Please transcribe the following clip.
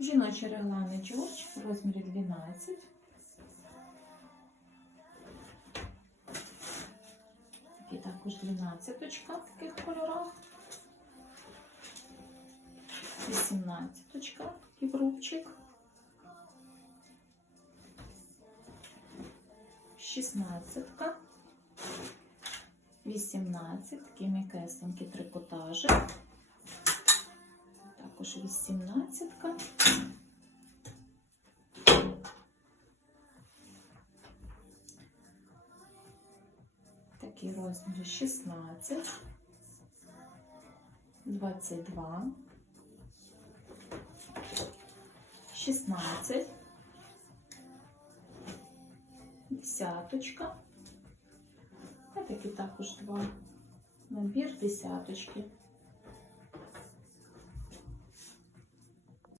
Жіночий регланний чулочок в розмірі 12. Такий також 12 в таких кольорах. 18 такий рубчик. 16 18 такі м'якесенькі трикотажі. Також 18 Такі розміри 16, 22, 16, десяточка. а такі також два набір десяточки.